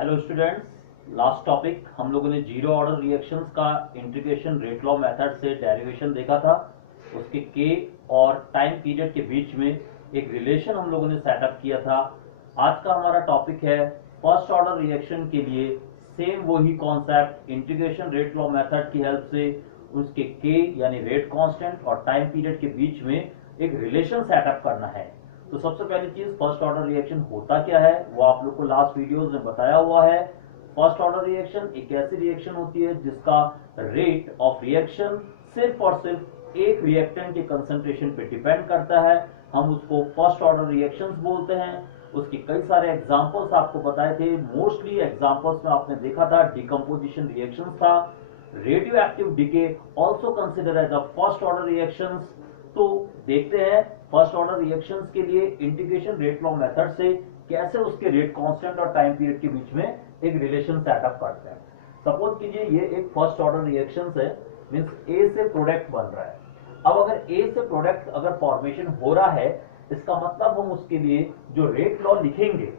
Hello students, last topic हम लोगों ने जीरो ऑर्डर रिएक्शंस का इंटीग्रेशन रेट लॉ मेथड से डेरिवेशन देखा था। उसके के और टाइम पीरियड के बीच में एक रिलेशन हम लोगों ने सेटअप किया था। आज का हमारा टॉपिक है फर्स्ट ऑर्डर रिएक्शन के लिए सेम वही concept, integration rate law method की हेल्प से उसके के यानी रेट कांस्टेंट और टाइम पीरियड के बीच में एक रिलेशन सेटअप करना है। तो सबसे पहली चीज, फर्स्ट ऑर्डर रिएक्शन होता क्या है वो आप लोग को लास्ट वीडियोस में बताया हुआ है। फर्स्ट ऑर्डर रिएक्शन एक ऐसी रिएक्शन होती है जिसका रेट ऑफ रिएक्शन सिर्फ और सिर्फ एक रिएक्टेंट के कंसंट्रेशन पे डिपेंड करता है। हम उसको फर्स्ट ऑर्डर रिएक्शंस बोलते हैं। उसके कई सारे एग्जांपल्स आपको बताए थे। मोस्टली एग्जांपल्स में आपने देखा था डिकम्पोजिशन रिएक्शंस था। Radioactive decay also consider as a first order reactions. तो देखते हैं फर्स्ट ऑर्डर रिएक्शंस के लिए इंटीग्रेशन रेट लॉ मेथड से कैसे उसके रेट कांस्टेंट और टाइम पीरियड के बीच में एक रिलेशन सेटअप करते हैं। सपोज कीजिए ये एक फर्स्ट ऑर्डर रिएक्शंस है, मींस ए से प्रोडक्ट बन रहा है। अब अगर ए से प्रोडक्ट अगर फॉर्मेशन हो रहा है, इसका मतलब हम उसके लिए जो रेट लॉ लिखेंगे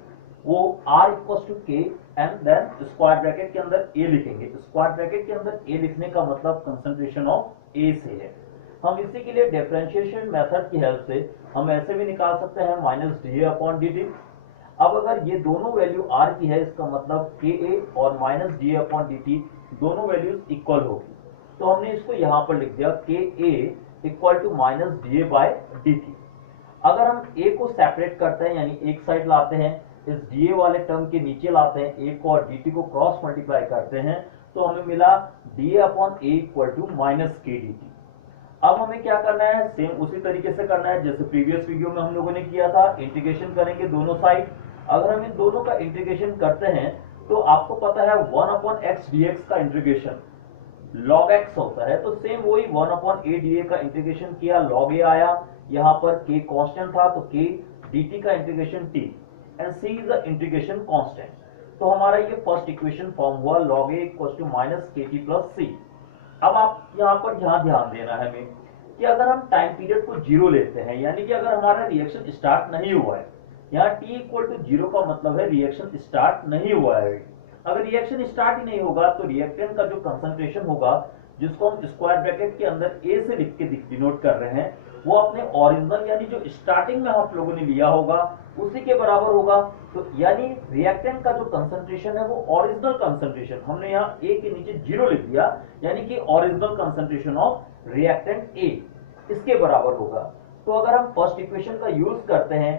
वो R इक्वल टू के एंड देन स्क्वायर ब्रैकेट के अंदर ए लिखेंगे। स्क्वायर ब्रैकेट के अंदर ए लिखने का मतलब कंसंट्रेशन ऑफ ए से है। हम इसी के लिए डिफरेंशिएशन मेथड की हेल्प से हम ऐसे भी निकाल सकते हैं माइनस डी ए अपॉन डी टी। अब अगर ये दोनों वैल्यू आर की है, इसका मतलब के ए और माइनस डी ए अपॉन डी टी दोनों वैल्यूज इक्वल होगी। तो हमने इसको यहां पर लिख दिया k a equal to minus d a by d t. अगर हम ए को सेपरेट करते हैं यानी एक साइड लाते हैं, इस डी ए वाले टर्म के नीचे लाते हैं, ए को और डी टी को क्रॉस मल्टीप्लाई करते हैं, तो हमें मिला D A upon A equal to minus K D T. अब हमें क्या करना है, सेम उसी तरीके से करना है जैसे प्रीवियस वीडियो में हम लोगों ने किया था। इंटीग्रेशन करेंगे दोनों साइड। अगर हम इन दोनों का इंटीग्रेशन करते हैं तो आपको पता है 1 अपॉन एक्स डीएक्स का इंटीग्रेशन log x होता है। तो सेम वही 1 अपॉन ए डी ए का इंटीग्रेशन किया, log a आया। यहाँ पर k कांस्टेंट था तो k dt का integration t and c is the integration constant. तो हमारा ये फर्स्ट इक्वेशन फॉर्म हुआ log a equal to minus K T plus C. अब आप यहाँ पर ध्यान देना है हमें कि अगर हम टाइम पीरियड को जीरो लेते हैं, यानी कि अगर हमारा रिएक्शन स्टार्ट नहीं हुआ है, यहाँ t इक्वल टू जीरो का मतलब है रिएक्शन स्टार्ट नहीं हुआ है। अगर रिएक्शन स्टार्ट ही नहीं होगा तो रिएक्टेंट का जो कंसंट्रेशन होगा, जिसको हम स्क्वायर ब्रैकेट के अंदर ए से लिख के डिनोट कर रहे हैं, वो अपने ओरिजिनल यानी जो स्टार्टिंग में आप लोगों ने लिया होगा उसी के बराबर होगा। तो यानी रिएक्टेंट का जो कंसंट्रेशन है वो ओरिजिनल कंसंट्रेशन, हमने यहाँ ए के नीचे जीरो लिख दिया, यानी कि original concentration of reactant A, इसके बराबर होगा। तो अगर हम फर्स्ट इक्वेशन का यूज करते हैं,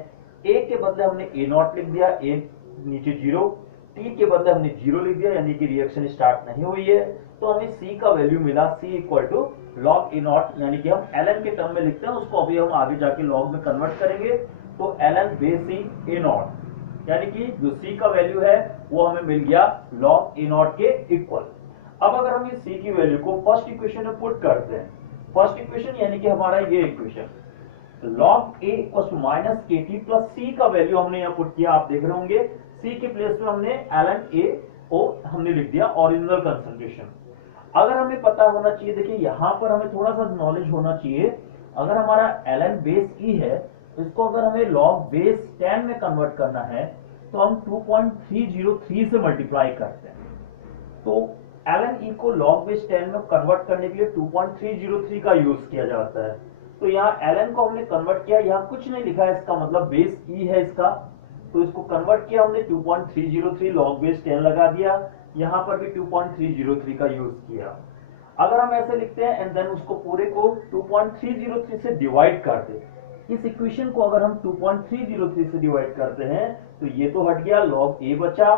ए के बदले हमने ए नॉट लिख दिया, ए नीचे जीरो, टी के बदले हमने जीरो लिख दिया यानी कि रिएक्शन स्टार्ट नहीं हुई है। तो हमें सी का वैल्यू मिला, C equal to log A naught, यानी कि हम एल के टर्म में लिखते हैं, उसको अभी हम आगे जाके लॉग में कन्वर्ट करेंगे। तो एल एन बे सी ए नॉट, यानी कि जो सी का वैल्यू है वो हमें मिल गया लॉग ए नॉट के इक्वल। अब अगर हम इस सी की वैल्यू को फर्स्ट इक्वेशन में पुट करते हैं, फर्स्ट इक्वेशन यानी कि हमारा ये equation log a equal to minus K T plus C का वैल्यू हमने यहाँ पुट किया, आप देख रहे होंगे सी के प्लेस में हमने एलन ए ओ हमने लिख दिया ओरिजिनल कंसंट्रेशन। अगर हमें पता होना चाहिए, देखिए यहाँ पर हमें थोड़ा सा नॉलेज होना चाहिए, अगर हमारा एलन बेस ई है, इसको अगर हमें log बेस 10 में कन्वर्ट करना है तो हम 2.303 से मल्टीप्लाई करते हैं। तो एलन ई को log बेस 10 में कन्वर्ट करने के लिए 2.303 का यूज किया जाता है। तो यहाँ एलन को हमने कन्वर्ट किया, यहाँ कुछ नहीं लिखा है, इसका मतलब बेस ई है इसका, तो इसको कन्वर्ट किया हमने 2.303 log बेस 10 लगा दिया, यहाँ पर भी 2.303 का यूज किया। अगर हम ऐसे लिखते हैं एंड देन उसको पूरे को 2.303 से डिवाइड कर दे, इस इक्वेशन को अगर हम 2.303 से डिवाइड करते हैं तो ये तो हट गया, log a बचा,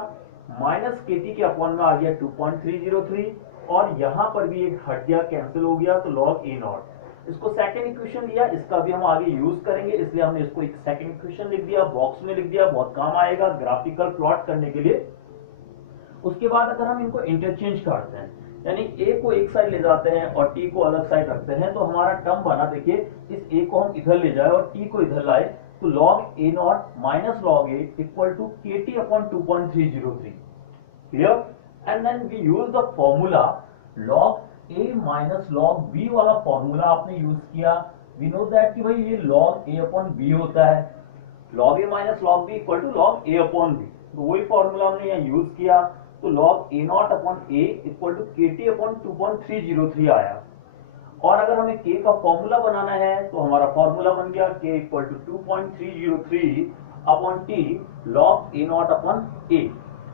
माइनस के टी के अपॉन में आ गया 2.303, और यहाँ पर भी एक हट गया, कैंसिल हो गया, तो log a नॉट। इसको सेकंड इक्वेशन लिया, इसका भी हम आगे यूज करेंगे, इसलिए हमने इसको एक सेकंड इक्वेशन लिख दिया, बॉक्स में लिख दिया, बहुत काम आएगा ग्राफिकल प्लॉट करने के लिए। उसके बाद अगर हम इनको इंटरचेंज करते हैं, यानी ए को एक साइड ले जाते हैं और टी को अलग साइड रखते हैं, तो हमारा टर्म बना, देखिए इस ए को हम इधर ले जाए और टी को इधर लाए, तो log a not minus log a equal to k t upon 2.303। Clear? And then we use the formula log a minus log b वाला फॉर्मूला आपने यूज किया। वी नो दैट कि भाई ये log a अपॉन b होता है, log a minus log b equal to log a upon b। तो वही फॉर्मूला हमने यहाँ यूज किया, तो log a naught upon a equal to kt upon 2.303 आया। और अगर हमें k का फॉर्मूला बनाना है तो हमारा फॉर्मूला बन गया k equal to 2.303 upon t log a naught upon a।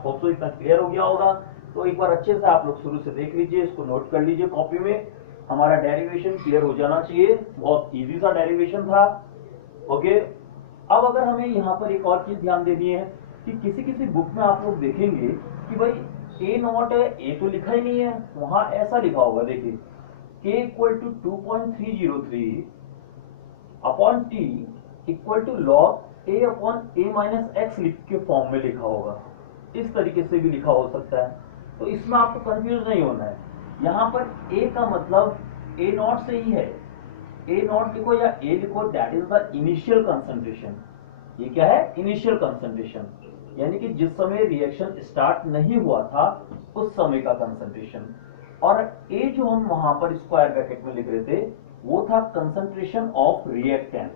Hope तो इतना क्लियर हो गया होगा। तो एक बार अच्छे से आप लोग शुरू से देख लीजिए, इसको नोट कर लीजिए कॉपी में, हमारा डेरिवेशन क्लियर हो जाना चाहिए। बहुत इजी सा डेरिवेशन था। ओके, अब अगर हमें यहाँ पर एक और चीज ध्यान देनी है कि किसी किसी बुक में आप लोग देखेंगे कि भाई a नॉट है, a तो लिखा ही नहीं है, वहां ऐसा लिखा होगा, देखिए k equal to 2.303 upon t equal to log a upon a minus X लिख के फॉर्म में लिखा होगा। इस तरीके से भी लिखा हो सकता है, तो इसमें आपको कंफ्यूज नहीं होना है। यहाँ पर a का मतलब a नॉट से ही है, a नॉट लिखो या a लिखो, that is the initial concentration. ये क्या है? इनिशियल कंसंट्रेशन, यानी कि जिस समय रिएक्शन स्टार्ट नहीं हुआ था उस समय का कंसंट्रेशन। और a जो हम वहां पर स्क्वायर ब्रैकेट में लिख रहे थे वो था concentration of reactant,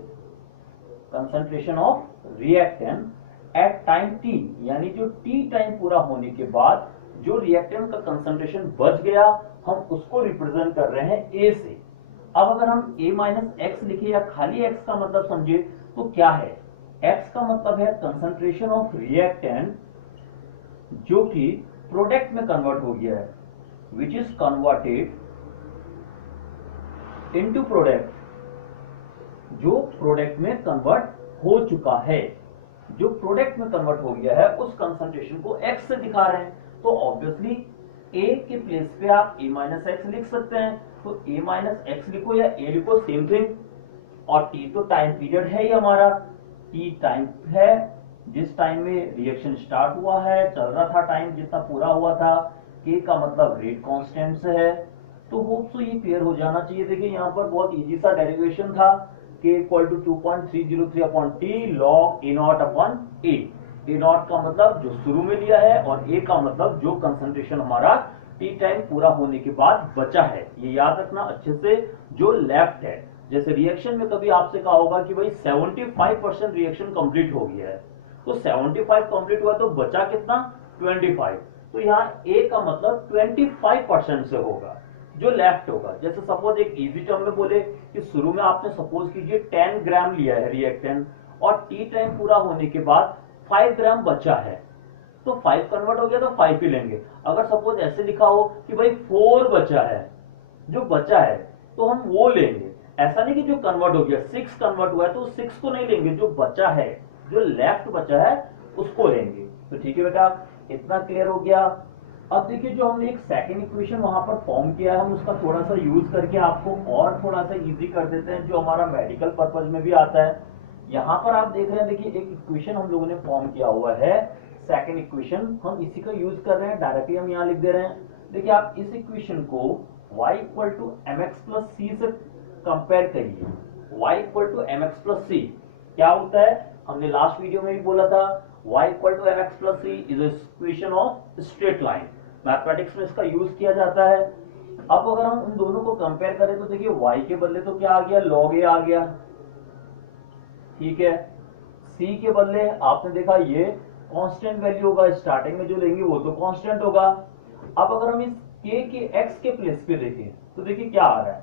concentration of reactant at time t, यानी जो t टाइम पूरा होने के बाद जो रिएक्टेंट का कंसंट्रेशन बच गया हम उसको रिप्रेजेंट कर रहे हैं a से। अब अगर हम a माइनस एक्स लिखे या खाली x का मतलब समझे तो क्या है? x का मतलब है कंसंट्रेशन ऑफ रिएक्टेंट जो कि प्रोडक्ट में कन्वर्ट हो गया है, which is converted into product, जो प्रोडक्ट में कन्वर्ट हो चुका है, जो प्रोडक्ट में कन्वर्ट हो गया है उस कंसंट्रेशन को x से दिखा रहे हैं। तो ऑब्वियसली a के प्लेस पे आप a माइनस एक्स लिख सकते हैं, तो a माइनस एक्स लिखो या a लिखो, सेम थिंग। और t तो टाइम पीरियड है ही हमारा, t टाइम है जिस टाइम में रिएक्शन स्टार्ट हुआ है, चल रहा था टाइम जितना पूरा हुआ था। k का मतलब रेट कांस्टेंट से है। तो होप सो ये क्लियर हो जाना चाहिए। देखिए यहाँ पर बहुत इजी सा डेरिवेशन था, k equal to 2.303 upon t log a naught upon a। a naught का मतलब जो शुरू में लिया है और a का मतलब जो कंसंट्रेशन हमारा t टाइम पूरा होने के बाद बचा है। ये याद रखना अच्छे से, जो लेफ्ट है। जैसे रिएक्शन में कभी आपसे कहा होगा कि भाई 75% रिएक्शन कंप्लीट हो गया है, तो 75 कंप्लीट हुआ तो बचा कितना? 25। तो यहाँ a का मतलब 25% से होगा, जो लेफ्ट होगा। जैसे सपोज एक इजी टर्म में बोले कि शुरू में आपने सपोज कीजिए 10 ग्राम लिया है रिएक्टेंट और टी टाइम पूरा होने के बाद 5 ग्राम बचा है, तो 5 कन्वर्ट हो गया तो 5 ही लेंगे। अगर सपोज ऐसे लिखा हो कि भाई 4 बचा है, जो बचा है तो हम वो लेंगे। ऐसा नहीं कि जो कन्वर्ट हो गया 6 कन्वर्ट हुआ है तो 6 को नहीं लेंगे, जो बचा है, जो लेफ्ट बचा है उसको लेंगे। तो ठीक है बेटा, इतना क्लियर हो गया। अब देखिए जो हमने एक सेकंड इक्वेशन वहां पर फॉर्म किया है, हम उसका थोड़ा सा यूज करके आपको और थोड़ा सा इजी कर देते हैं, जो हमारा मेडिकल पर्पज में भी आता है। यहाँ पर आप देख रहे हैं, देखिए एक इक्वेशन हम लोगों ने फॉर्म किया हुआ है, सेकंड इक्वेशन, हम इसी का यूज कर रहे हैं। डायरेक्टली हम यहाँ लिख दे रहे हैं। देखिए आप इस इक्वेशन को y equal to M x plus c से कंपेयर करिए। y equal to M x plus c क्या होता है? हमने लास्ट वीडियो में भी बोला था, y equal to M x plus C is equation of straight line. Mathematics में इसका यूज किया जाता है। अब अगर हम उन दोनों को कंपेयर करें तो देखिए y के बदले तो क्या आ गया? log a आ गया, ठीक है। c के बदले आपने देखा ये कांस्टेंट वैल्यू होगा, स्टार्टिंग में जो लेंगे वो तो कांस्टेंट होगा। अब अगर हम इस k के x के प्लेस पे देखें तो देखिए क्या आ रहा है?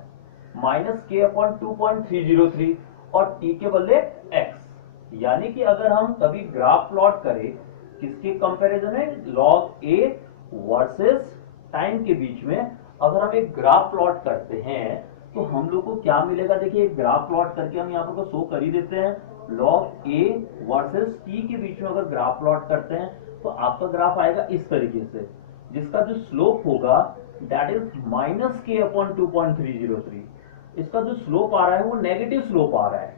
माइनस k अपॉन 2.303 और t के बदले x। यानी कि अगर हम कभी ग्राफ प्लॉट करें किसके कंपैरिजन में? log a वर्सेस टाइम के बीच में अगर हम एक ग्राफ प्लॉट करते हैं तो हम लोग को क्या मिलेगा? देखिए एक ग्राफ प्लॉट करके हम यहाँ पर शो कर ही देते हैं। log a वर्सेस t के बीच में अगर ग्राफ प्लॉट करते हैं तो आपका ग्राफ आएगा इस तरीके से, जिसका जो स्लोप होगा दैट इज माइनस के अपॉन 2.303। इसका जो स्लोप आ रहा है वो नेगेटिव स्लोप आ रहा है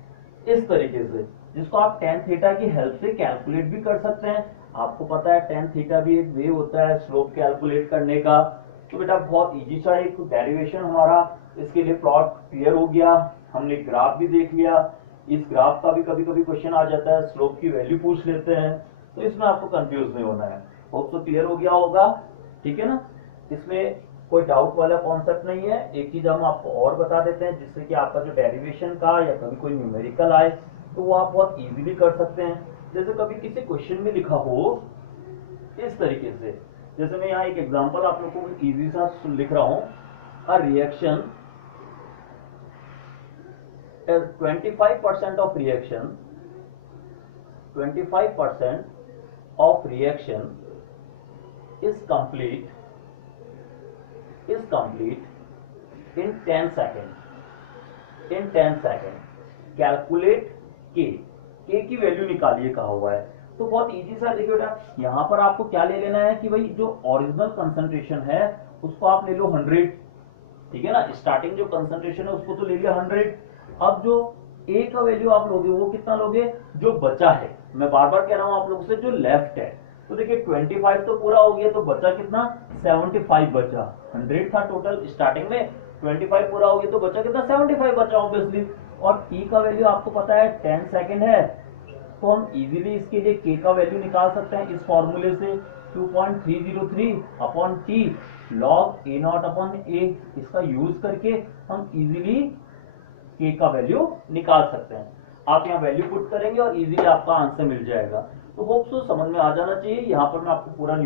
इस तरीके से, जिसको आप टेन थीटा की हेल्प से कैलकुलेट भी कर सकते हैं। आपको पता है टेन थीटा भी एक वे होता है स्लोप कैलकुलेट करने का। तो बेटा बहुत इजी सा एक डेरिवेशन हमारा, इसके लिए प्लॉट क्लियर हो गया। हमने ग्राफ भी देख लिया। इस ग्राफ का भी कभी कभी क्वेश्चन आ जाता है, स्लोप की वैल्यू पूछ लेते हैं, तो इसमें आपको कंफ्यूज नहीं होना है। होप तो क्लियर हो गया होगा, ठीक है ना? इसमें कोई डाउट वाला कॉन्सेप्ट नहीं है। एक चीज हम आपको और बता देते हैं जिससे कि आपका जो डेरिवेशन का या कभी कोई न्यूमेरिकल आए तो वो आप बहुत इजीली कर सकते हैं। जैसे कभी किसी क्वेश्चन में लिखा हो इस तरीके से, जैसे मैं यहाँ एक एग्जांपल आप लोगों को इजी सा लिख रहा हूं, a reaction 25% of reaction 25% of reaction is complete in 10 second calculate के की वैल्यू निकालिए कहा हुआ है। तो बहुत इजी सा देखिए बेटा, यहां पर आपको क्या ले लेना है कि भाई जो ओरिजिनल कंसंट्रेशन है उसको आप ले लो 100, ठीक है ना, स्टार्टिंग जो कंसंट्रेशन है उसको तो ले लिया 100। अब जो ए का वैल्यू आप लोगे वो कितना लोगे, जो बचा है, मैं बार बार कह रहा हूं आप लोगों से, जो लेफ्ट है, तो देखिए 25 तो पूरा हो गया, तो बचा कितना, 75 बचा। 100 था टोटल स्टार्टिंग में, 25 पूरा हो गया तो बचा कितना, 75 बचा ऑब्वियसली। और टी का वैल्यू आपको पता है 10 सेकेंड है, तो हम इजीली इसके लिए के का वैल्यू निकाल सकते हैं इस फॉर्मूले से, 2.303 upon t log A not upon a. इसका यूज करके हम इजीली के का वैल्यू निकाल सकते हैं। आप यहाँ वैल्यू पुट करेंगे और इजीली आपका आंसर मिल जाएगा। तो होप सो समझ में आ जाना चाहिए। यहाँ पर मैं आपको पूरा